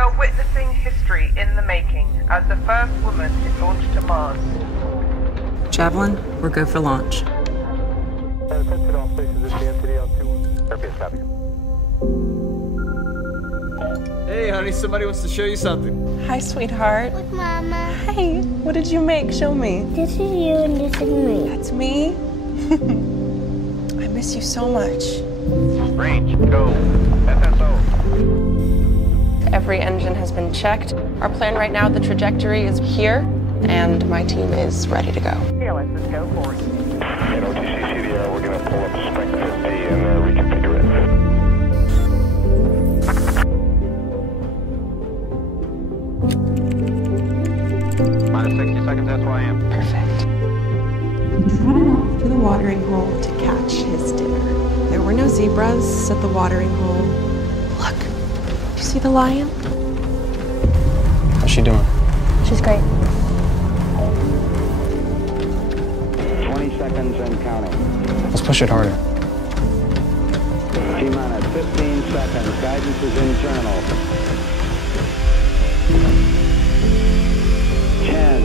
are witnessing history in the making as the first woman is launched to Mars. Javelin, we're go for launch. Hey, honey, somebody wants to show you something. Hi, sweetheart. Look, Mama. Hey, what did you make? Show me. This is you and this is me. That's me? I miss you so much. Range, go. FSO. Every engine has been checked. Our plan right now, the trajectory is here, and my team is ready to go. Yeah, let's just go for it. In OTC CDR, we're going to pull up Spring 50 and reconfigure it. Minus 60 seconds, that's where I am. Perfect. Trotted off to the watering hole to catch his dinner. There were no zebras at the watering hole. Look, you see the lion? How's she doing? She's great. 20 seconds and counting. Let's push it harder. T-minus 15 seconds. Guidance is internal. 10,